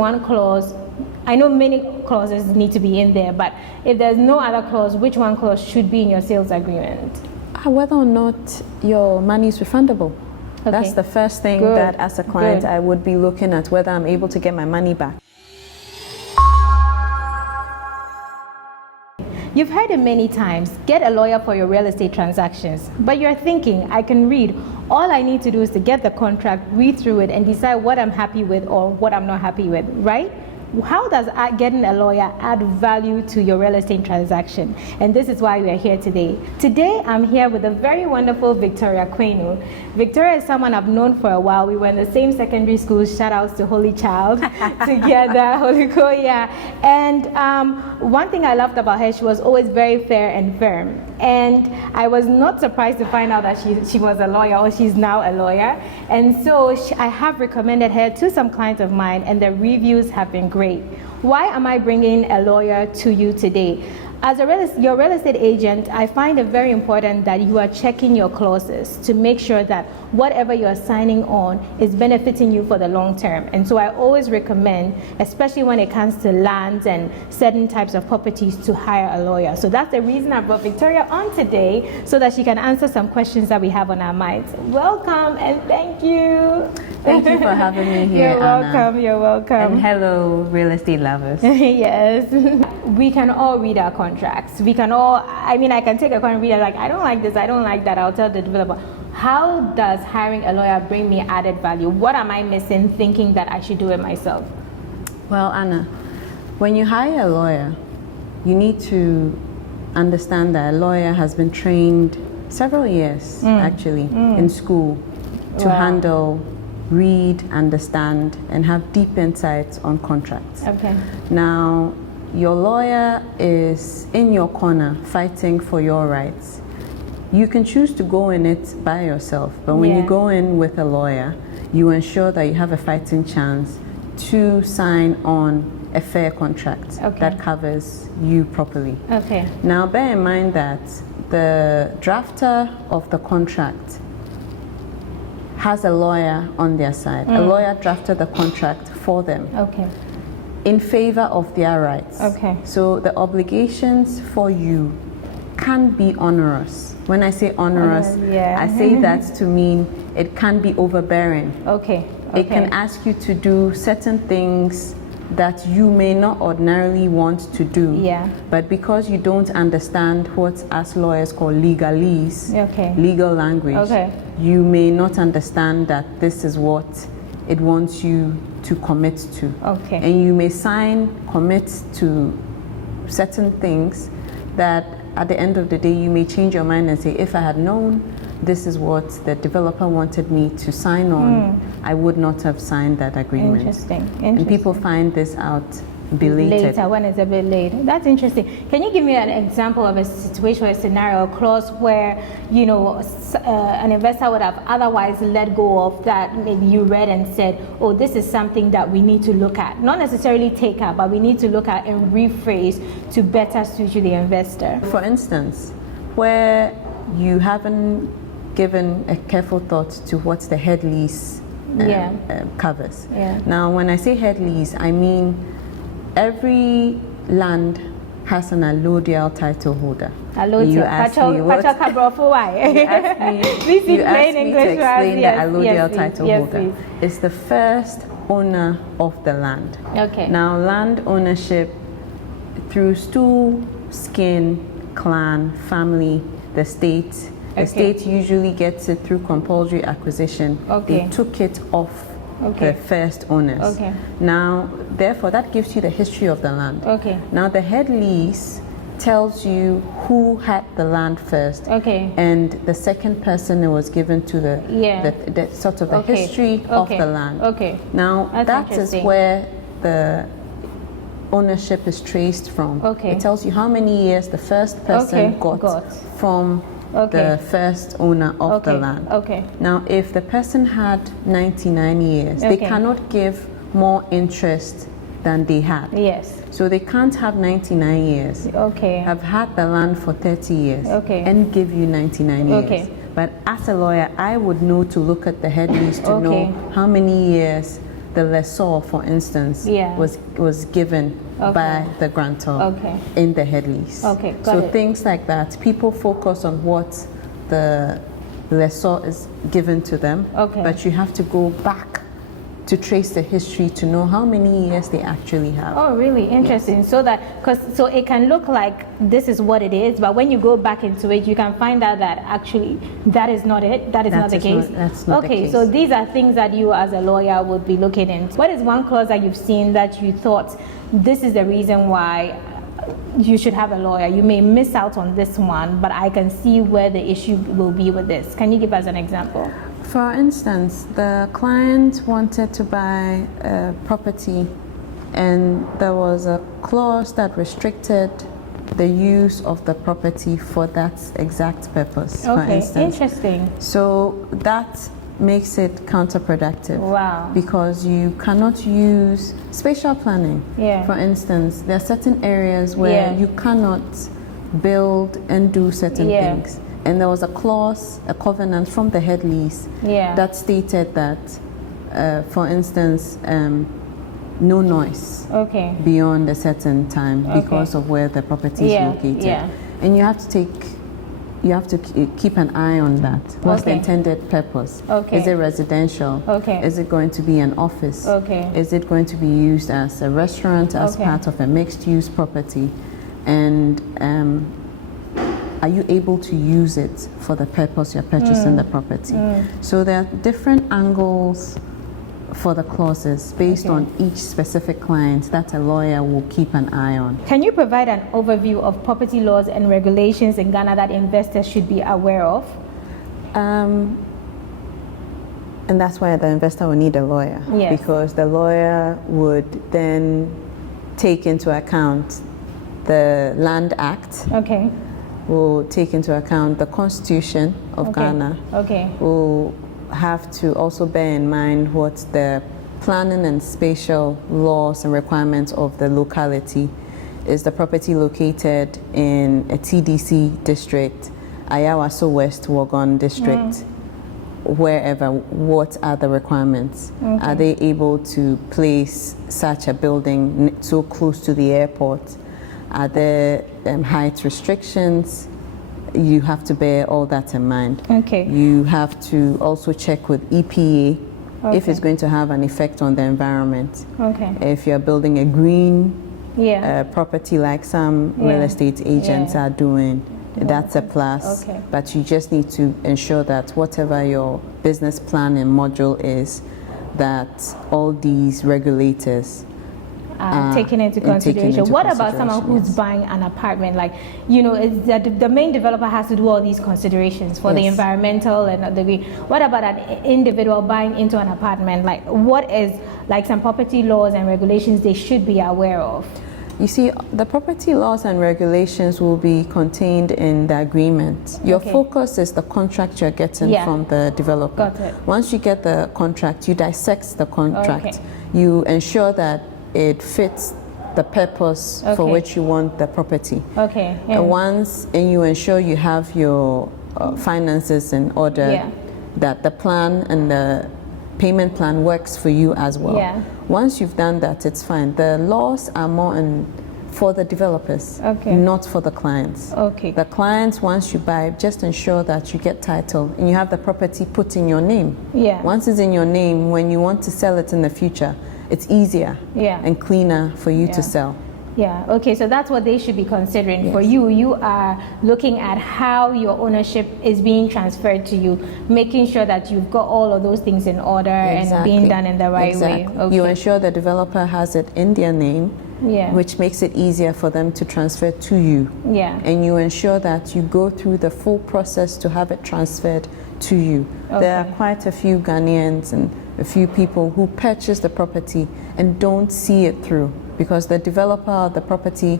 one clause, I know many clauses need to be in there, but if there's no other clause, which one clause should be in your sales agreement? Whether or not your money is refundable. Okay. That's the first thing that as a client I would be looking at, whether I'm able to get my money back. You've heard it many times, get a lawyer for your real estate transactions, but you're thinking, I can read. All I need to do is to get the contract, read through it, and decide what I'm happy with or what I'm not happy with, right? How does getting a lawyer add value to your real estate transaction? And this is why we are here today. Today, I'm here with the very wonderful Victoria Quainoo. Victoria is someone I've known for a while. We were in the same secondary school, shout outs to Holy Child, together, Holy Koya. And one thing I loved about her, she was always very fair and firm. And I was not surprised to find out that she was a lawyer, or she's now a lawyer. And so I have recommended her to some clients of mine, and the reviews have been great. Why am I bringing a lawyer to you today? As your real estate agent, I find it very important that you are checking your clauses to make sure that whatever you're signing on is benefiting you for the long term. And so I always recommend, especially when it comes to lands and certain types of properties, to hire a lawyer. So that's the reason I brought Victoria on today, so that she can answer some questions that we have on our minds. Welcome and thank you. Thank you for having me here, You're welcome, Anna. you're welcome. And hello, real estate lovers. Yes. We can all read our contracts. We can all, I can take a contract and read it like, I don't like this, I don't like that. I'll tell the developer. How does hiring a lawyer bring me added value? What am I missing thinking that I should do it myself? Well, Anna, when you hire a lawyer, you need to understand that a lawyer has been trained several years, actually, in school to handle, read, understand, and have deep insights on contracts. Okay. Now, your lawyer is in your corner fighting for your rights. You can choose to go in it by yourself, but when you go in with a lawyer, you ensure that you have a fighting chance to sign on a fair contract that covers you properly. Okay. Now, bear in mind that the drafter of the contract has a lawyer on their side. A lawyer drafted the contract for them. Okay. In favor of their rights. Okay. So the obligations for you can be onerous. When I say onerous, I say that to mean it can be overbearing. Okay. It can ask you to do certain things that you may not ordinarily want to do. Yeah. But because you don't understand what as lawyers call legalese, legal language, you may not understand that this is what it wants you to commit to. Okay. And you may commit to certain things that at the end of the day you may change your mind and say, if I had known this is what the developer wanted me to sign on, I would not have signed that agreement. Interesting. And people find this out belated. Later, when it's a bit late. That's interesting. Can you give me an example of a situation or a scenario, a clause where, an investor would have otherwise let go of that maybe you read and said, oh, this is something that we need to look at. Not necessarily take out, but we need to look at and rephrase to better suit you, the investor. For instance, where you haven't given a careful thought to what the head lease covers. Yeah. Now, when I say head lease, I mean every land has an allodial title holder. Allodial. You asked me to explain the allodial title holder. It's the first owner of the land. Okay. Now, land ownership through stool, skin, clan, family, the state. The state usually gets it through compulsory acquisition. They took it off the first owners. Okay. Now, therefore, that gives you the history of the land. Okay. Now, the head lease tells you who had the land first. Okay. And the second person it was given to the sort of the history of the land. Okay. Now, that is where the ownership is traced from. Okay. It tells you how many years the first person got from the first owner of the land. Okay. Now, if the person had 99 years, they cannot give more interest than they had. Yes. So they can't have 99 years. Okay. Have had the land for 30 years. Okay. And give you 99 years. Okay. But as a lawyer, I would know to look at the head lease to know how many years the lessor, for instance, was given by the grantor in the head lease. Okay, got so it. things like that, people focus on what the lessor is given to them, but you have to go back to trace the history to know how many years they actually have. Oh, really? Interesting. Yes. So it can look like this is what it is, but when you go back into it, you can find out that actually that is not it. That is not the case. That's not the case. Okay, so these are things that you as a lawyer would be looking into. What is one clause that you've seen that you thought this is the reason why you should have a lawyer? You may miss out on this one, but I can see where the issue will be with this. Can you give us an example? For instance, the client wanted to buy a property and there was a clause that restricted the use of the property for that exact purpose, for instance. Interesting. So that makes it counterproductive. Wow. Because you cannot use spatial planning. For instance, there are certain areas where you cannot build and do certain things. And there was a clause, a covenant from the head lease that stated that, for instance, no noise beyond a certain time because of where the property is located. And you have to keep an eye on that. What's the intended purpose? Is it residential? Is it going to be an office? Is it going to be used as a restaurant, as part of a mixed-use property? And are you able to use it for the purpose you're purchasing the property? So there are different angles for the clauses based on each specific client that a lawyer will keep an eye on. Can you provide an overview of property laws and regulations in Ghana that investors should be aware of? And that's why the investor will need a lawyer, because the lawyer would then take into account the Land Act, will take into account the Constitution of Ghana, will have to also bear in mind what the planning and spatial laws and requirements of the locality. Is the property located in a TDC district, Ayawaso West Wagon district, wherever? What are the requirements? Are they able to place such a building so close to the airport? Are there height restrictions? You have to bear all that in mind. You have to also check with EPA if it's going to have an effect on the environment. If you're building a green property like some real estate agents are doing, that's a plus. But you just need to ensure that whatever your business plan and module is, that all these regulators taken into consideration. What about someone who's buying an apartment? Like, you know, it's that the main developer has to do all these considerations for the environmental and the green. What about an individual buying into an apartment? Like, what is like some property laws and regulations they should be aware of? You see, the property laws and regulations will be contained in the agreement. Your focus is the contract you're getting from the developer. Once you get the contract, you dissect the contract. You ensure that it fits the purpose for which you want the property. And you ensure you have your finances in order, that the plan and the payment plan works for you as well. Once you've done that, it's fine. The laws are more for the developers, not for the clients. The clients, once you buy, just ensure that you get title and you have the property put in your name. Once it's in your name, when you want to sell it in the future, it's easier and cleaner for you to sell. So that's what they should be considering. For you, you are looking at how your ownership is being transferred to you, making sure that you've got all of those things in order and being done in the right way. You ensure the developer has it in their name, which makes it easier for them to transfer to you. And you ensure that you go through the full process to have it transferred to you. There are quite a few Ghanaians and a few people who purchase the property and don't see it through, because the developer or the property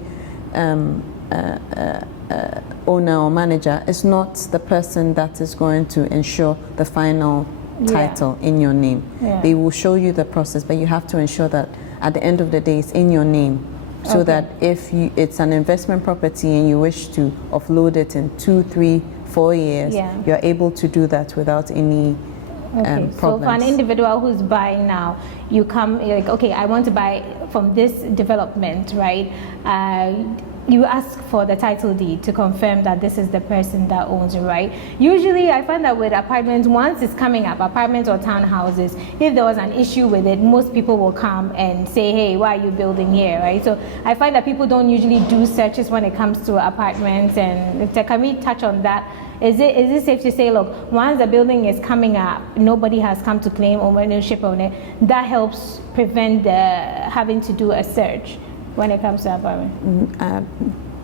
owner or manager is not the person that is going to ensure the final title in your name. They will show you the process, but you have to ensure that at the end of the day it's in your name, so that if it's an investment property and you wish to offload it in 2, 3, 4 years, you're able to do that without any problems. So for an individual who's buying now, you come like, okay, I want to buy from this development, right? You ask for the title deed to confirm that this is the person that owns it, right? Usually I find that with apartments, once it's coming up, apartments or townhouses, if there was an issue with it, most people will come and say, hey, why are you building here, right? So I find that people don't usually do searches when it comes to apartments. And can we touch on that? Is it safe to say, look, once the building is coming up, nobody has come to claim ownership on it, that helps prevent having to do a search when it comes to apartment?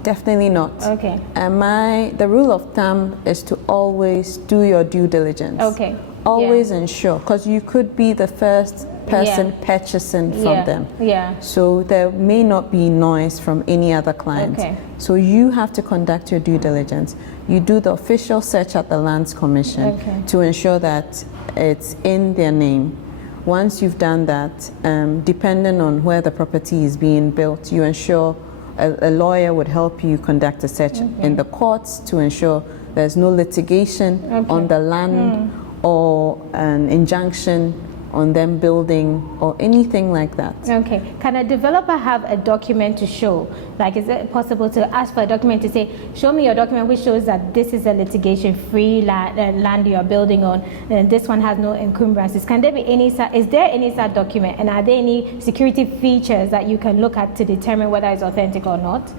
Definitely not. Okay. The rule of thumb is to always do your due diligence. Okay. Always ensure, because you could be the first person purchasing from them. Yeah. So there may not be noise from any other client. Okay. So you have to conduct your due diligence. You do the official search at the Lands Commission to ensure that it's in their name. Once you've done that, depending on where the property is being built, you ensure a lawyer would help you conduct a search in the courts to ensure there's no litigation on the land or an injunction on them building or anything like that. Okay. Can a developer have a document to show? Like, is it possible to ask for a document to say, show me your document which shows that this is a litigation-free land you're building on, and this one has no encumbrances? Can there be is there any such document, and are there any security features that you can look at to determine whether it's authentic or not?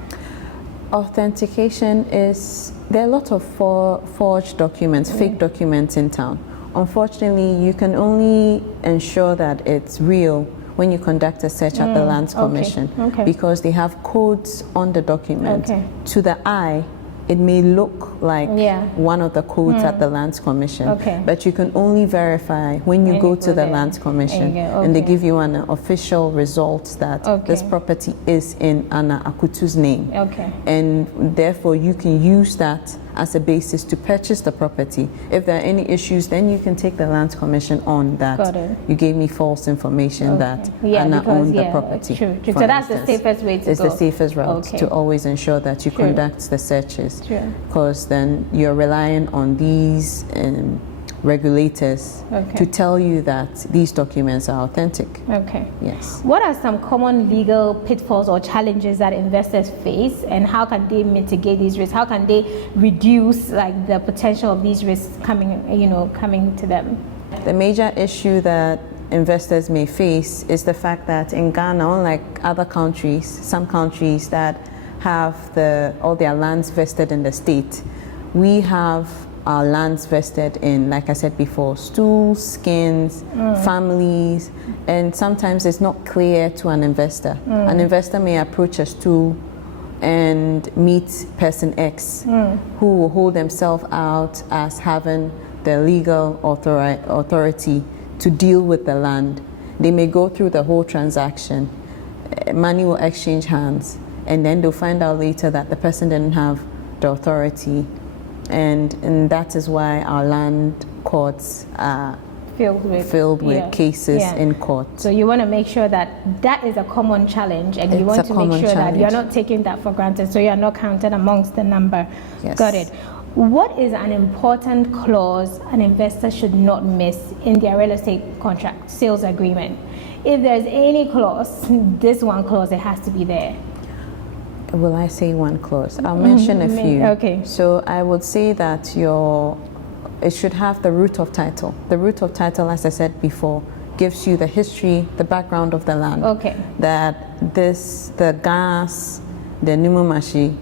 Authentication there are a lot of forged documents, fake documents in town. Unfortunately, you can only ensure that it's real when you conduct a search at the Lands Commission, because they have codes on the document. To the eye, it may look like one of the codes at the Lands Commission, but you can only verify when you go to the Lands Commission and they give you an official result that this property is in an ARKUTU'S name. And therefore you can use that as a basis to purchase the property. If there are any issues, then you can take the Lands Commission on that you gave me false information that Anna owned the property. True. So that's the safest way to go. It's the safest route to always ensure that you conduct the searches, because then you're relying on these regulators to tell you that these documents are authentic. Yes. What are some common legal pitfalls or challenges that investors face, and how can they mitigate these risks? How can they reduce like the potential of these risks coming to them? The major issue that investors may face is the fact that in Ghana, unlike other countries, some countries that have all their lands vested in the state, we have our lands vested in, like I said before, stools, skins, families, and sometimes it's not clear to an investor. An investor may approach a stool and meet person X, who will hold themselves out as having the legal authority to deal with the land. They may go through the whole transaction, money will exchange hands, and then they'll find out later that the person didn't have the authority. And that is why our land courts are filled with cases in court. So you want to make sure that is a common challenge, and you want to make sure that you're not taking that for granted, so you're not counted amongst the number. Got it. What is an important clause an investor should not miss in their real estate contract, sales agreement? If there's any clause, this one clause, it has to be there. Will I say one clause? I'll mention a few. So I would say that it should have the root of title. The root of title, as I said before, gives you the history, the background of the land. That the Kass, the Numumashi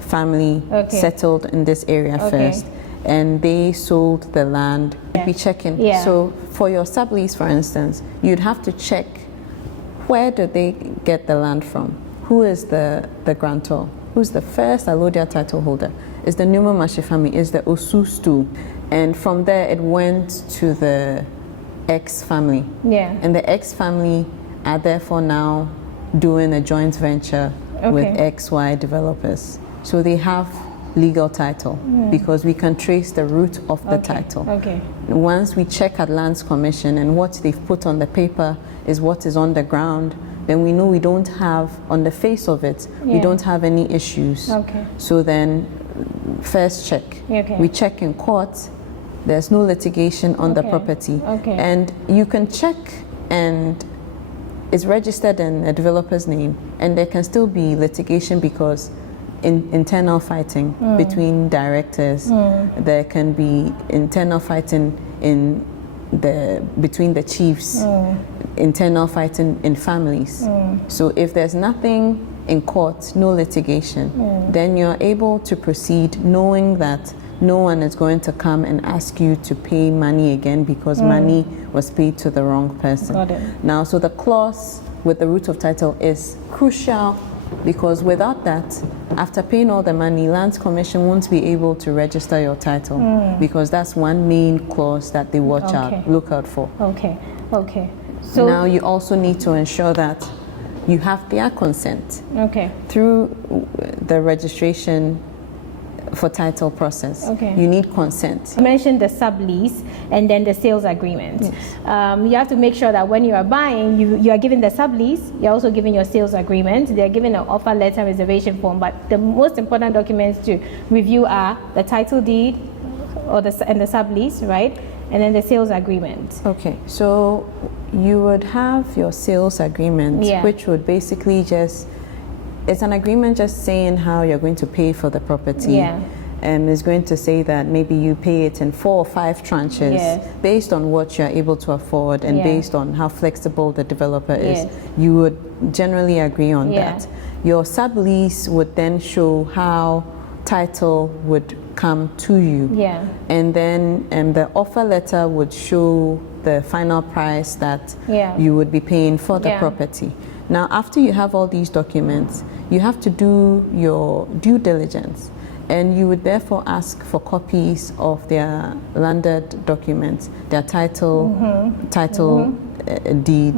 family settled in this area first, and they sold the land. You'd be checking. So for your sublease, for instance, you'd have to check, where did they get the land from? Who is the grantor? Who's the first Alodia title holder? Is the Numumashi family? Is the Osu stool? And from there it went to the X family. And the X family are therefore now doing a joint venture with XY developers. So they have legal title because we can trace the root of the title. Once we check at Lands Commission and what they've put on the paper is what is on the ground, then we know we don't have, on the face of it, we don't have any issues. So then, first check. We check in court There's no litigation on the Okay. property. Okay. And you can check, and it's registered in a developer's name, and there can still be litigation because internal fighting between directors. There can be internal fighting between the chiefs, internal fighting in families. So if there's nothing in court, no litigation, then you're able to proceed knowing that no one is going to come and ask you to pay money again because money was paid to the wrong person. Got it. Now, so the clause with the root of title is crucial, because without that, after paying all the money, Lands Commission won't be able to register your title, because that's one main clause that they look out for. Okay. So Now you also need to ensure that you have their consent through the registration for title process. You need consent. You mentioned the sublease and then the sales agreement. You have to make sure that when you are buying, you are given the sublease, you're also given your sales agreement, they're given an offer letter, reservation form, but the most important documents to review are the title deed and the sublease, right? And then the sales agreement. Okay, so you would have your sales agreement, which would basically it's an agreement just saying how you're going to pay for the property. And it's going to say that maybe you pay it in 4 or 5 tranches based on what you're able to afford and based on how flexible the developer is. You would generally agree on that. Your sublease would then show how title would come to you. And then the offer letter would show the final price that you would be paying for the property. Now, after you have all these documents, you have to do your due diligence, and you would therefore ask for copies of their landed documents, their title deed,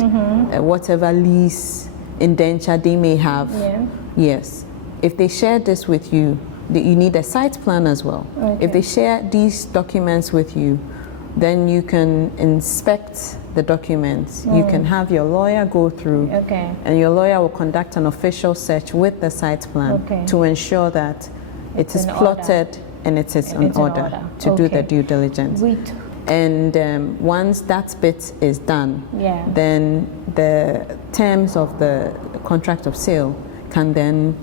whatever lease indenture they may have. Yes. If they share this with you, you need a site plan as well. If they share these documents with you, then you can inspect the documents. You can have your lawyer go through, and your lawyer will conduct an official search with the site plan to ensure that it is plotted and it is in order to do the due diligence. And once that bit is done, then the terms of the contract of sale can then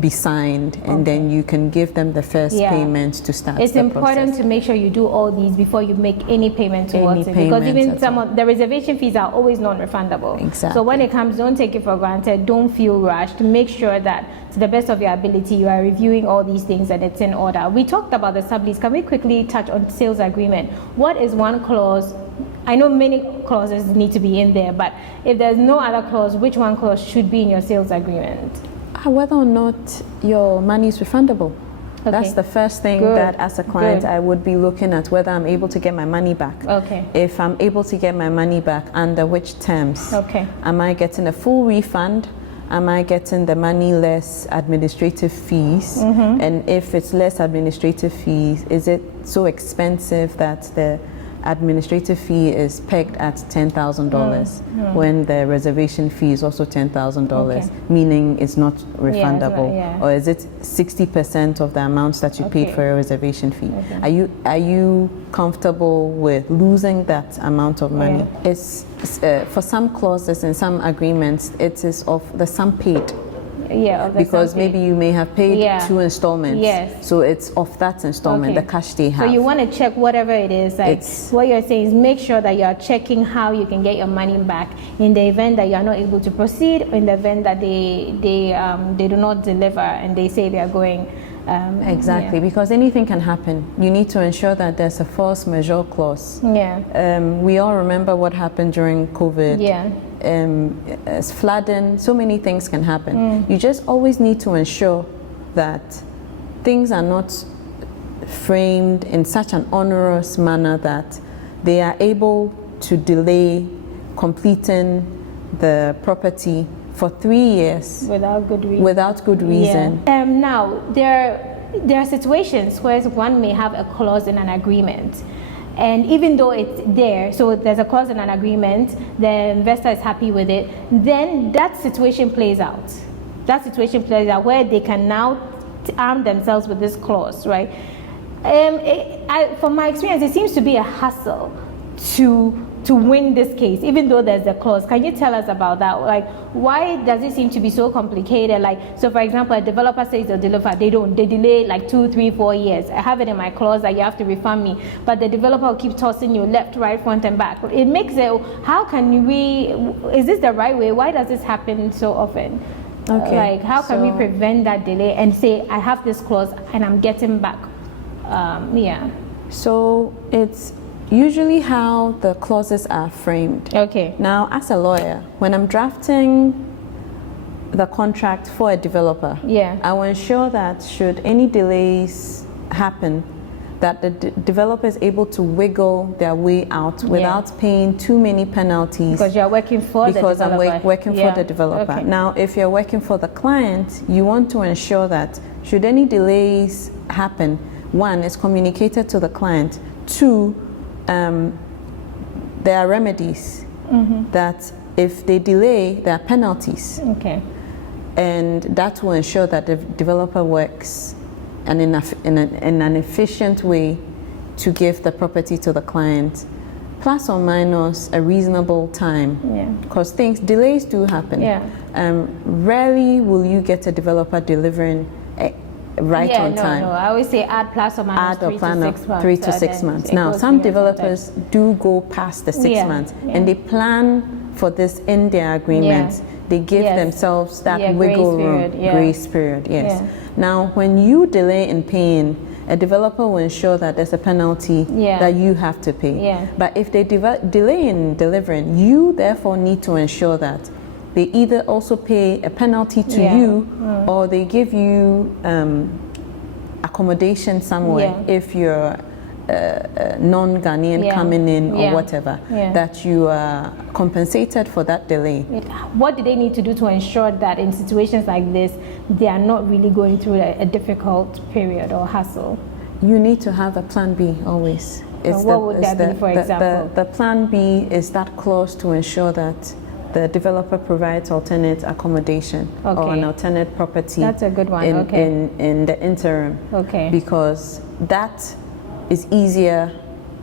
be signed, and then you can give them the first payment to start it's the important process. to make sure you do all these before you make any payment towards it, because even some of the reservation fees are always non-refundable. So when it comes, don't take it for granted, don't feel rushed. Make sure that to the best of your ability you are reviewing all these things and it's in order. We talked about the sublease. Can we quickly touch on sales agreement? What is one clause? I know many clauses need to be in there, but if there's no other clause, which one clause should be in your sales agreement? Whether or not your money is refundable. That's the first thing that as a client I would be looking at, whether I'm able to get my money back. If I'm able to get my money back, under which terms? Am I getting a full refund? Am I getting the money less administrative fees? And if it's less administrative fees, is it so expensive that the administrative fee is pegged at $10,000 when the reservation fee is also $10,000, meaning it's not refundable? Or is it 60% of the amounts that you paid for your reservation fee? Are you comfortable with losing that amount of money? It's for some clauses in some agreements, it is of the sum paid. Because maybe you may have paid 2 installments, so it's of that installment, the cash they have. So you want to check whatever it is. Like what you're saying is make sure that you are checking how you can get your money back in the event that you are not able to proceed, in the event that they do not deliver and they say they are going. Because anything can happen. You need to ensure that there's a force majeure clause. We all remember what happened during COVID. As flooding, so many things can happen. You just always need to ensure that things are not framed in such an onerous manner that they are able to delay completing the property for 3 years without good reason. Now there are situations where one may have a clause in an agreement, and even though it's there, so there's a clause in an agreement, the investor is happy with it, then that situation plays out. Where they can now arm themselves with this clause, right? From my experience, it seems to be a hassle to win this case, even though there's a clause. Can you tell us about that? Like, why does it seem to be so complicated? Like, so for example, a developer says they'll deliver, they delay like 2, 3, 4 years. I have it in my clause that you have to refund me, but the developer will keep tossing you left, right, front, and back. It makes it, how can we, is this the right way? Why does this happen so often? Okay. Like, how can we prevent that delay and say, I have this clause and I'm getting back? Yeah. So it's usually how the clauses are framed. Okay. Now, as a lawyer, when I'm drafting the contract for a developer, yeah, I will ensure that should any delays happen, that the developer is able to wiggle their way out without paying too many penalties. Because you're working for the developer. Because I'm working for the developer. Okay. Now, if you're working for the client, you want to ensure that should any delays happen, one, it's communicated to the client. Two, there are remedies that if they delay, there are penalties. Okay. And that will ensure that the developer works in an efficient way to give the property to the client, plus or minus a reasonable time. Yeah. Because delays do happen. Yeah. Rarely will you get a developer delivering on time. No, I always say add plus or minus 3 to 6 months. 3 to 6 months. Now, some developers do go past the 6 months, and they plan for this in their agreements. They give themselves that wiggle room, grace period. Yes. Yeah. Now, when you delay in paying, a developer will ensure that there's a penalty that you have to pay. Yeah. But if they delay in delivering, you therefore need to ensure that they either also pay a penalty to you, or they give you accommodation somewhere if you're non-Ghanaian coming in or whatever, that you are compensated for that delay. What do they need to do to ensure that in situations like this, they are not really going through a difficult period or hassle? You need to have a plan B always. What would that be, for example? The plan B is that clause to ensure that the developer provides alternate accommodation or an alternate property. That's a good one. In the interim. Okay. Because that is easier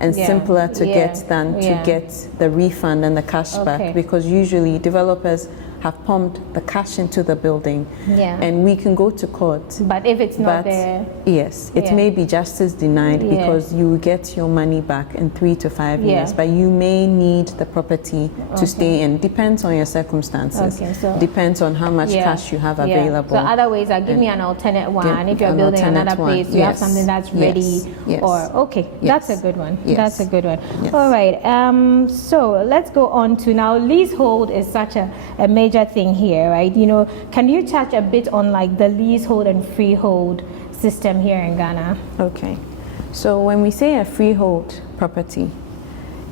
and simpler to get than to get the refund and the cash back, because usually developers have pumped the cash into the building and we can go to court. But if it's not there, yes, it may be justice denied because you get your money back in 3 to 5 years, but you may need the property to stay in. Depends on your circumstances. Depends on how much cash you have available. So other ways are give me an alternate one. If you're building another place, you have something that's ready. Or that's a good one. That's a good one. All right. So let's go on to now. Leasehold is such a major thing here, right? You know, can you touch a bit on like the leasehold and freehold system here in Ghana? Okay. So when we say a freehold property,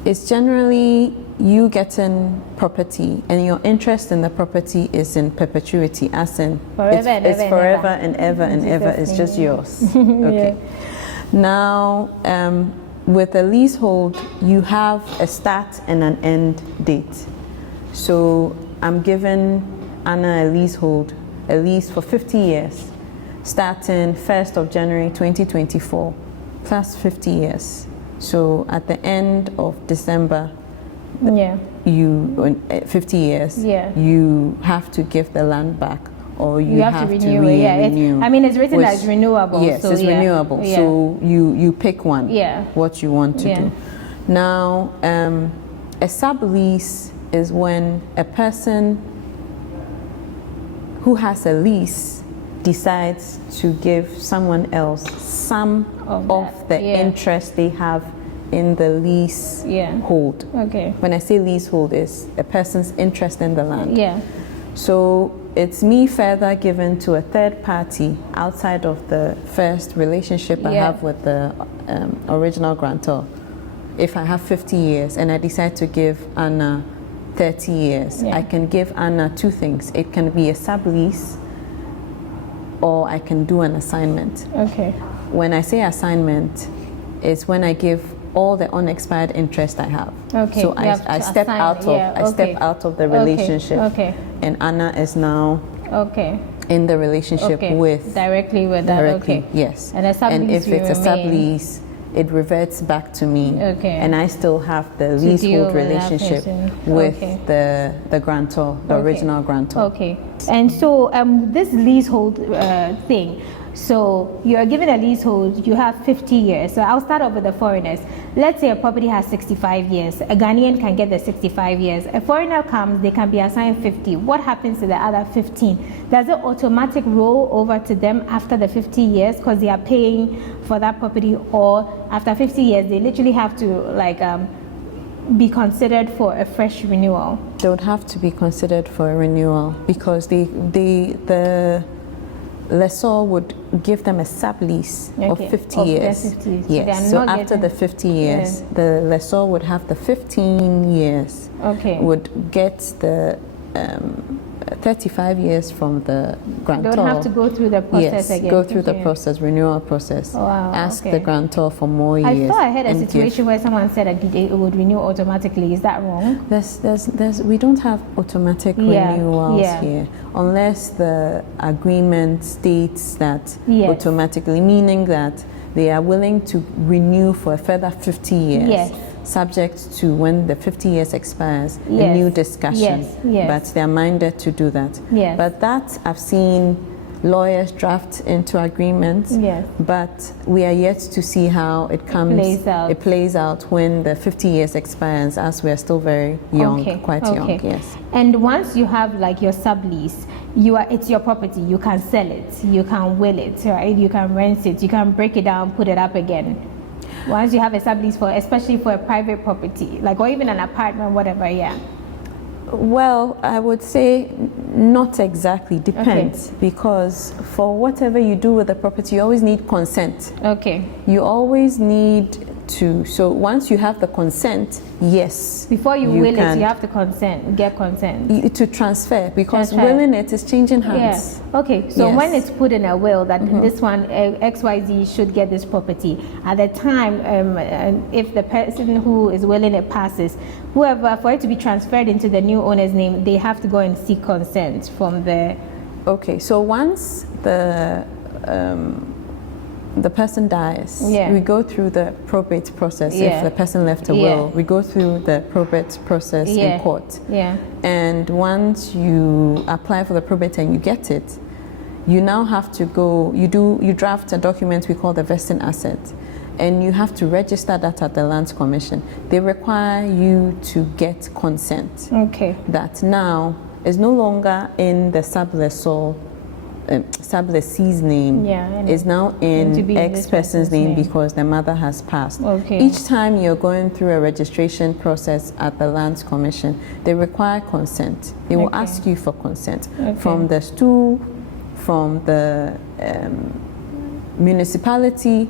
it's generally you getting property and your interest in the property is in perpetuity, as in it's forever and ever and ever. It's just yours. Okay. Now, with a leasehold, you have a start and an end date. So I'm giving Anna a leasehold, a lease for 50 years, starting 1st of January 2024, plus 50 years. So at the end of December, 50 years, you have to give the land back, or you have to renew it. I mean, it's written as renewable. Yes, so it's renewable. Yeah. So you pick one, what you want to do. Now, a sublease is when a person who has a lease decides to give someone else some of the interest they have in the leasehold. Okay. When I say leasehold, is a person's interest in the land. Yeah. So it's me further given to a third party outside of the first relationship I have with the original grantor. If I have 50 years and I decide to give Anna 30 years, I can give Anna two things. It can be a sublease, or I can do an assignment. Okay. When I say assignment, it's when I give all the unexpired interest I have. Okay. So I step out of the relationship. Okay. And Anna is now in the relationship with directly with that. directly, Okay. yes. And a sublease if it's a remain. sublease, it reverts back to me. Okay. And I still have the deal leasehold with that relationship person. with Okay. the grantor, the original grantor. Okay. And so this leasehold thing, so you're given a leasehold, you have 50 years. So I'll start off with the foreigners. Let's say a property has 65 years. A Ghanaian can get the 65 years. A foreigner comes, they can be assigned 50. What happens to the other 15? Does it automatic roll over to them after the 50 years because they are paying for that property, or after 50 years they literally have to like be considered for a fresh renewal? They would have to be considered for a renewal because the lessor would give them a sublease of 50 years. 50 years. Yes. So after the 50 years, the lessor would have the 15 years. Okay. Would get the 35 years from the grantor. They would have to go through the process again. Yes, go through the process, renewal process. Oh, wow. Ask the grantor for more years. I thought I had a situation where someone said that it would renew automatically. Is that wrong? We don't have automatic renewals here unless the agreement states that automatically, meaning that they are willing to renew for a further 50 years. Yes. Subject to when the 50 years expires, a new discussion. But they are minded to do that. But that I've seen lawyers draft into agreements. But we are yet to see how it comes. It plays out when the 50 years expires, as we are still very young, quite young. Yes. And once you have like your sublease, it's your property. You can sell it. You can will it. Right? You can rent it. You can break it down, put it up again. Once you have a sublease especially for a private property, like, or even an apartment, whatever, Well, I would say not exactly, depends, because for whatever you do with the property, you always need consent. You always need to, so once you have the consent, yes. Before you will it, you have to get consent. To transfer, because willing it is changing hands. So when it's put in a will that this one, XYZ should get this property, at the time, if the person who is willing it passes, whoever, for it to be transferred into the new owner's name, they have to go and seek consent from the... So once the person dies, we go through the probate process. If the person left a will, we go through the probate process in court. And once you apply for the probate and you get it, you now have to go, you draft a document we call the vesting asset, and you have to register that at the Lands Commission. They require you to get consent. That now is no longer in the subleasee's name, is now in X person's name because the mother has passed. Each time you're going through a registration process at the Lands Commission, they require consent. They will ask you for consent from the stool, from the municipality,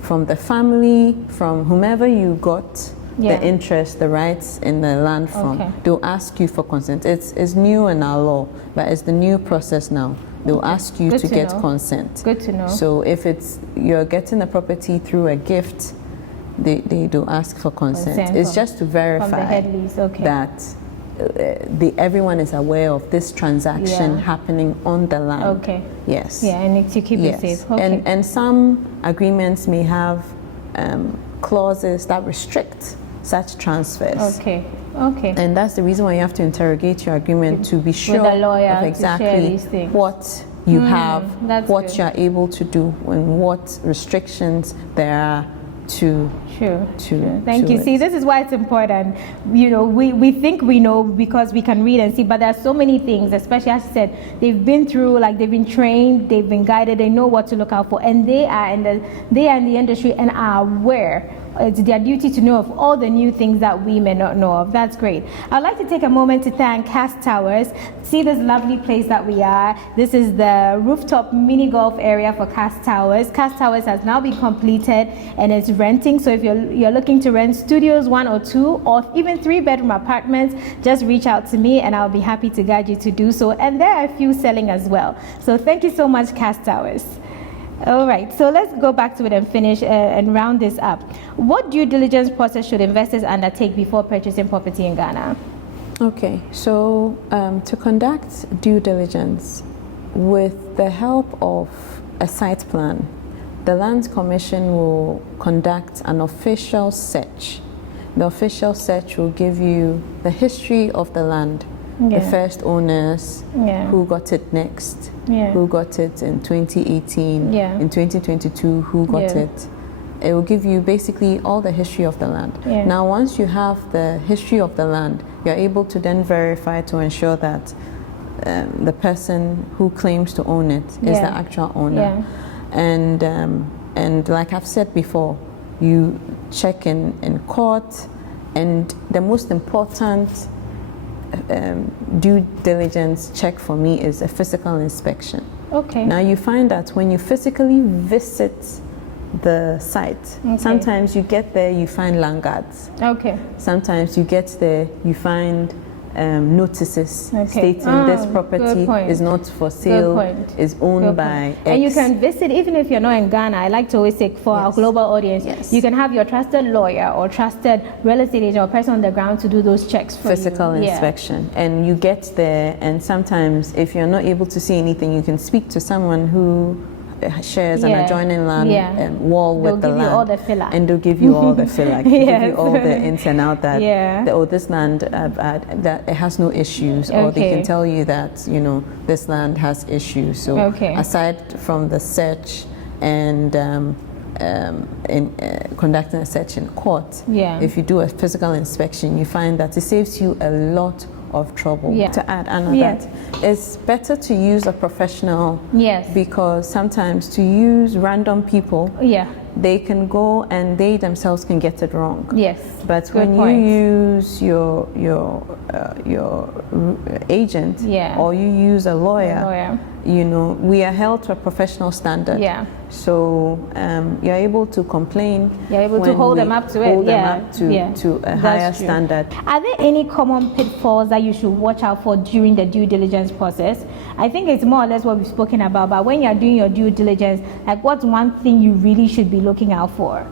from the family, from whomever you got the interest, the rights in the land from. They'll ask you for consent. It's new in our law, but it's the new process now. They'll ask you to get consent. Good to know. So if you're getting the property through a gift, they do ask for consent. It's just to verify that everyone is aware of this transaction happening on the land. Yes. And to keep it safe. And some agreements may have clauses that restrict such transfers. And that's the reason why you have to interrogate your agreement to be sure of exactly what you have, what you're able to do, and what restrictions there are to Thank you. See, this is why it's important. You know, we think we know because we can read and see, but there are so many things, especially as I said, they've been through, like they've been trained, they've been guided, they know what to look out for, and they are in the industry and are aware. It's their duty to know of all the new things that we may not know of. That's great. I'd like to take a moment to thank Kass Towers. See this lovely place that we are. This is the rooftop mini golf area for Kass Towers. Kass Towers has now been completed and it's renting. So if you're looking to rent studios, 1 or 2, or even 3-bedroom apartments, just reach out to me and I'll be happy to guide you to do so. And there are a few selling as well. So thank you so much, Kass Towers. All right, so let's go back to it and finish and round this up. What due diligence process should investors undertake before purchasing property in Ghana? Okay, so to conduct due diligence, with the help of a site plan, the Land Commission will conduct an official search. The official search will give you the history of the land, the first owners, who got it next, who got it in 2018, in 2022, who got it. It will give you basically all the history of the land. Now, once you have the history of the land, you're able to then verify to ensure that the person who claims to own it is the actual owner. And like I've said before, you check in court, and the most important due diligence check for me is a physical inspection. Now you find that when you physically visit the site, sometimes you get there, you find lanyards. Sometimes you get there, you find notices stating this property is not for sale, is owned by X. And you can visit, even if you're not in Ghana. I like to always say for our global audience, you can have your trusted lawyer or trusted real estate agent or person on the ground to do those checks for physical inspection. And you get there, and sometimes if you're not able to see anything, you can speak to someone who shares an adjoining land wall with the land. They'll give you all the filler. And they'll give you all the filler. Give you all the ins and out that, this land, that it has no issues. Or they can tell you that, you know, this land has issues. So aside from the search and conducting a search in court, if you do a physical inspection, you find that it saves you a lot of trouble. To add that, it's better to use a professional, because sometimes to use random people, they can go and they themselves can get it wrong. But when you use your agent, or you use a lawyer, you know, we are held to a professional standard. So you're able to complain. You're able to hold them up to it. Hold them up to a higher standard. Are there any common pitfalls that you should watch out for during the due diligence process? I think it's more or less what we've spoken about, but when you're doing your due diligence, like what's one thing you really should be looking out for?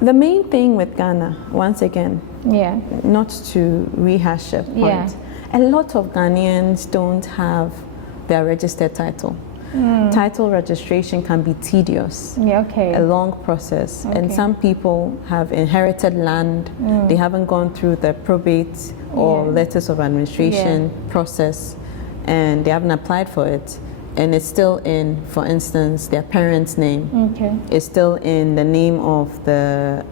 The main thing with Ghana, once again, not to rehash a point, a lot of Ghanaians don't have their registered title. Title registration can be tedious, a long process, and some people have inherited land, they haven't gone through the probate or letters of administration process, and they haven't applied for it, and it's still in, for instance, their parents' name. It's still in the name of the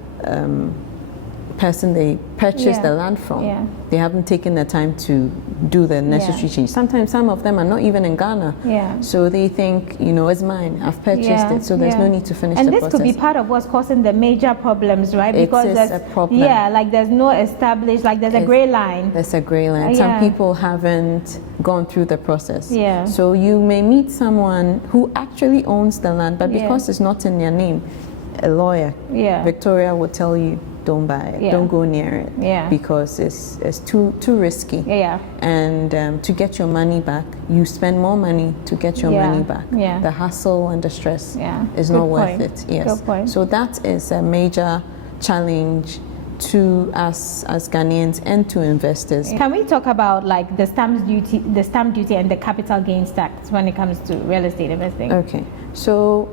person they purchased the land from. They haven't taken the time to do the necessary change. Sometimes some of them are not even in Ghana, so they think, you know, it's mine, I've purchased it, so there's no need to finish the process. And this could be part of what's causing the major problems, right? Because there's a problem. Like there's no established, like there's a gray line. There's a gray line. Some people haven't gone through the process. So you may meet someone who actually owns the land, but because it's not in their name, a lawyer, Victoria will tell you, don't buy it, don't go near it, because it's too risky. And to get your money back, you spend more money to get your money back. The hassle and the stress is not worth it. So that is a major challenge to us as Ghanaians and to investors. Can we talk about like the stamp duty and the capital gains tax when it comes to real estate investing? Okay, so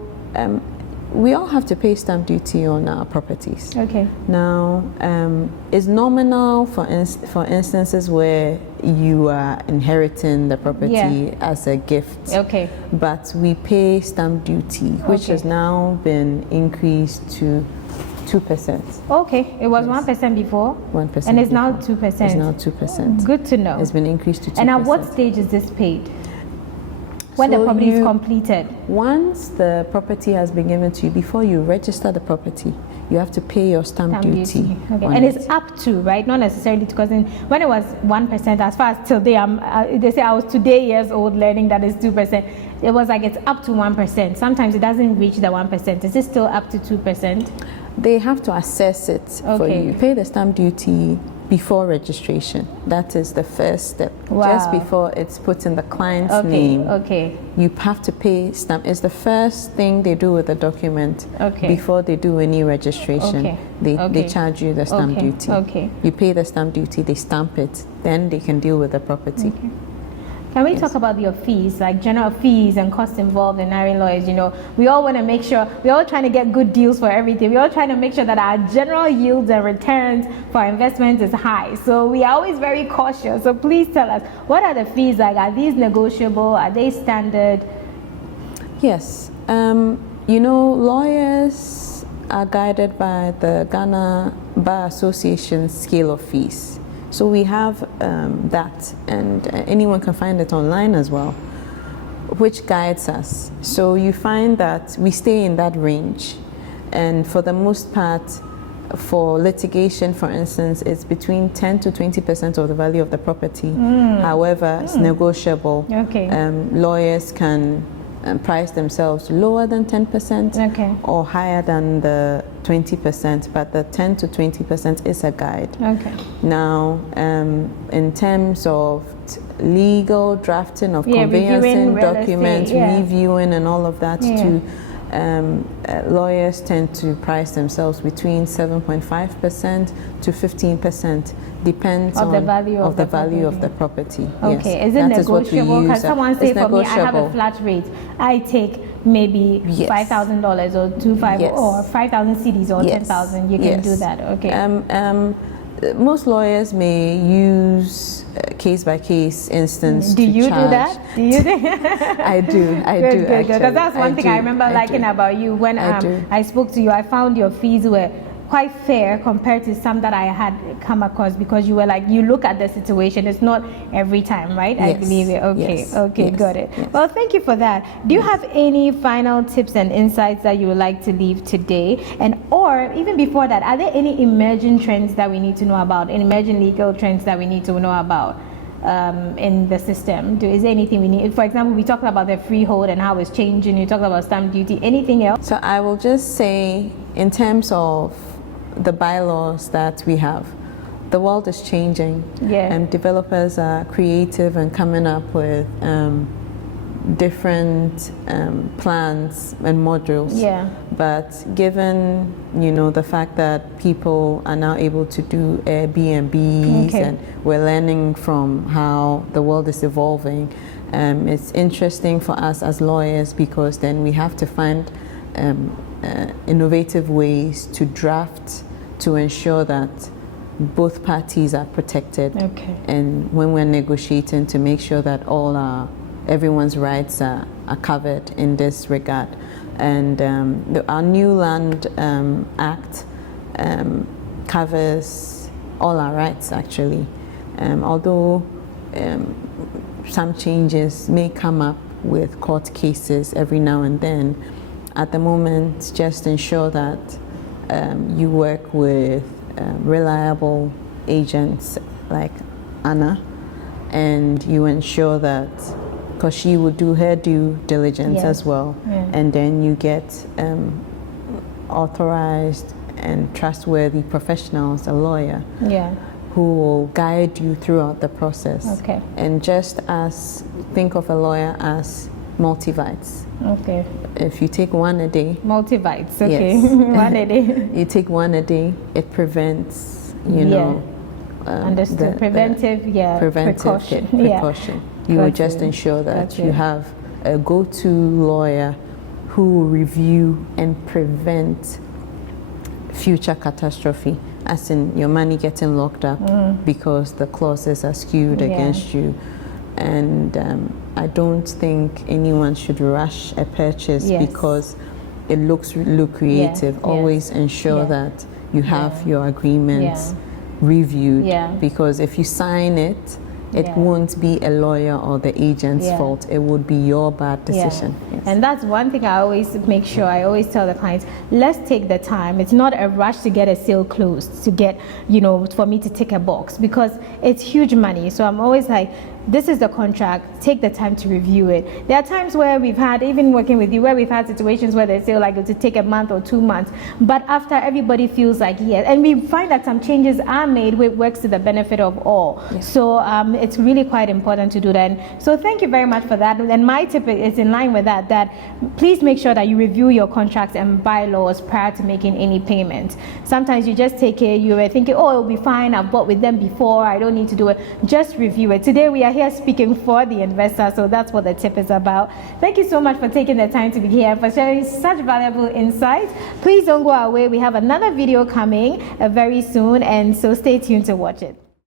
we all have to pay stamp duty on our properties. Now, it's nominal for instances where you are inheriting the property as a gift. But we pay stamp duty, which has now been increased to 2%. It was 1% before? 1%. And it's now 2%? It's now 2%. Good to know. It's been increased to 2%. And at what stage is this paid? When the property is completed? Once the property has been given to you, before you register the property, you have to pay your stamp duty. And it's up to, right? Not necessarily, because when it was 1%, as far as till day, they say I was today years old learning that it's 2%. It was like it's up to 1%. Sometimes it doesn't reach the 1%. Is it still up to 2%? They have to assess it for you. You pay the stamp duty before registration. That is the first step. Wow. Just before it's put in the client's name. Okay. You have to pay stamp. It's the first thing they do with the document. Okay. Before they do any registration. Okay. They charge you the stamp duty. Okay. You pay the stamp duty, they stamp it, then they can deal with the property. Okay. Can we talk about your fees, like general fees and costs involved in hiring lawyers? You know, we all want to make sure, we're all trying to get good deals for everything. We're all trying to make sure that our general yields and returns for our investments is high. So we are always very cautious. So please tell us, what are the fees like? Are these negotiable? Are they standard? Yes. You know, lawyers are guided by the Ghana Bar Association's scale of fees. So we have that, and anyone can find it online as well, which guides us. So you find that we stay in that range, and for the most part, for litigation, for instance, it's between 10 to 20% of the value of the property. However, it's negotiable. Okay. Lawyers can price themselves lower than 10% Okay. or higher than the 20%, but the 10 to 20% is a guide. Okay. Now, in terms of legal drafting of reviewing conveyancing real documents, estate, reviewing and all of that too, lawyers tend to price themselves between 7.5% to 15%, depends Of on the value of the value of property. the property. Okay, Yes, is it that is what we negotiable? Can use. someone say It's for me, I have a negotiable. flat rate, I take maybe Yes. $5,000 or Yes. or 5,000 CDs or Yes. 10,000? You can Yes. do that. Okay. Most lawyers may use case-by-case instance. Do to you charge. do that? Do you do? I do. Good. Because that's one thing I remember liking do. about you. When do. I spoke to you, I found your fees were quite fair compared to some that I had come across, because you were like, you look at the situation. It's not every time, right? I Yes. believe it. Okay. Yes. Okay. Yes. Got it. Yes. Well, thank you for that. Do you have any final tips and insights that you would like to leave today? And or even before that, are there any emerging trends that we need to know about? Any emerging legal trends that we need to know about? In the system? Is there anything we need? For example, we talked about the freehold and how it's changing. You talked about stamp duty. Anything else? So I will just say, in terms of the bylaws that we have, the world is changing, Yeah. and developers are creative and coming up with different plans and modules. Yeah. But given the fact that people are now able to do Airbnbs, Okay. and we're learning from how the world is evolving, it's interesting for us as lawyers, because then we have to find innovative ways to draft to ensure that both parties are protected. Okay. And when we're negotiating, to make sure that everyone's rights are covered in this regard. And our new Land Act covers all our rights, actually. Although some changes may come up with court cases every now and then, at the moment, just ensure that you work with reliable agents like Anna, and you ensure that, because she would do her due diligence Yes. as well, Yeah. and then you get authorized and trustworthy professionals, a lawyer, Yeah. who will guide you throughout the process. Okay. And just think of a lawyer as multivites. Okay. If you take one a day, Multivites. Okay. Yes. One a day. you take one a day, it prevents, Understood. Preventive. Precaution. precaution. You will just Got you. ensure that Got you you. have a go-to lawyer who will review and prevent future catastrophe, as in your money getting locked up because the clauses are skewed Yeah. against you. And I don't think anyone should rush a purchase Yes. because it looks lucrative. Yeah. Always ensure Yeah. that you have Yeah. your agreements reviewed, Yeah. because if you sign it, it Yeah. won't be a lawyer or the agent's Yeah. fault. It would be your bad decision. Yeah. Yes. And that's one thing I always make sure, I always tell the clients, let's take the time. It's not a rush to get a sale closed, to get, for me to tick a box, because it's huge money. So I'm always like, this is the contract, take the time to review it. There are times where we've had, even working with you, where we've had situations where they say like it to take a month or 2 months, but after everybody feels like yes, and we find that some changes are made which works to the benefit of all. Yes. So it's really quite important to do that. And so thank you very much for that. And my tip is in line with that, that please make sure that you review your contracts and bylaws prior to making any payment. Sometimes you just take it, you are thinking, oh, it'll be fine, I've bought with them before, I don't need to do it. Just review it. Today we are here speaking for the investor, so that's what the tip is about. Thank you so much for taking the time to be here, for sharing such valuable insights. Please don't go away. We have another video coming very soon, and so stay tuned to watch it.